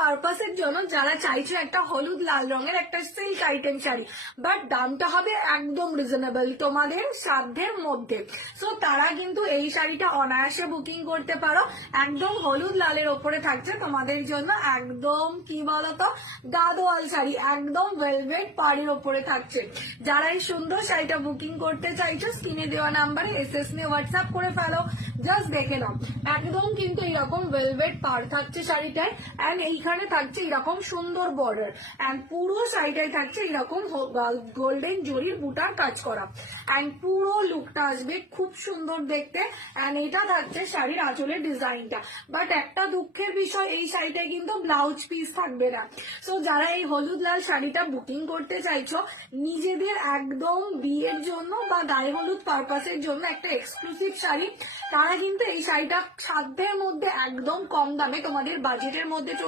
পারপাসের জন্য যারা চাইছো একটা হলুদ লাল রঙের একটা সিল্ক আইটেম শাড়ি, বাট দামটা হবে একদম রিজনেবল তোমাদের সাধ্যের মধ্যে, সো তারা কিন্তু এই শাড়িটা অনায়াসে বুকিং করতে পারো। একদম হলুদ লালের ওপরে থাকছে তোমাদের জন্য একদম কি বলতো গাদোয়াল শাড়ি, একদম ভেলভেট পাড়ির ওপরে থাকছে। যারা এই সুন্দর শাড়িটা বুকিং করতে চাইছো স্ক্রিনে দেওয়া নাম্বারে এসএস নিয়ে হোয়াটসঅ্যাপ করে ফেলো, জাস্ট দেখে নাও। একদম কিন্তু এরকম ভেলভেট পাড় থাকছে শাড়িটায়, এন্ড এইখানে থাকছে এরকম সুন্দর বর্ডার, এন্ড পুরো শাড়িটায় থাকছে এরকম গোল্ডেন জরির বুটার কাজ করা, এন্ড পুরো লুকটা আসবে খুব সুন্দর দেখতে। এন্ড এটা থাকছে শাড়ির আঁচলের ডিজাইনটা, বাট একটা দুঃখের বিষয় এই শাড়িটায় কিন্তু ব্লাউজ পিস থাকবে না। সো যারা এই হলুদ লাল শাড়িটা বুকিং করতে চাইছো নিজেদের একদম বিয়ের জন্য বা গায়ে হলুদ পারপাসের জন্য একটা এক্সক্লুসিভ শাড়ি, তারা কিন্তু এই শাড়িটা সাধ্যের মধ্যে একদম কম দামে তোমাদের বাজেটের মধ্যে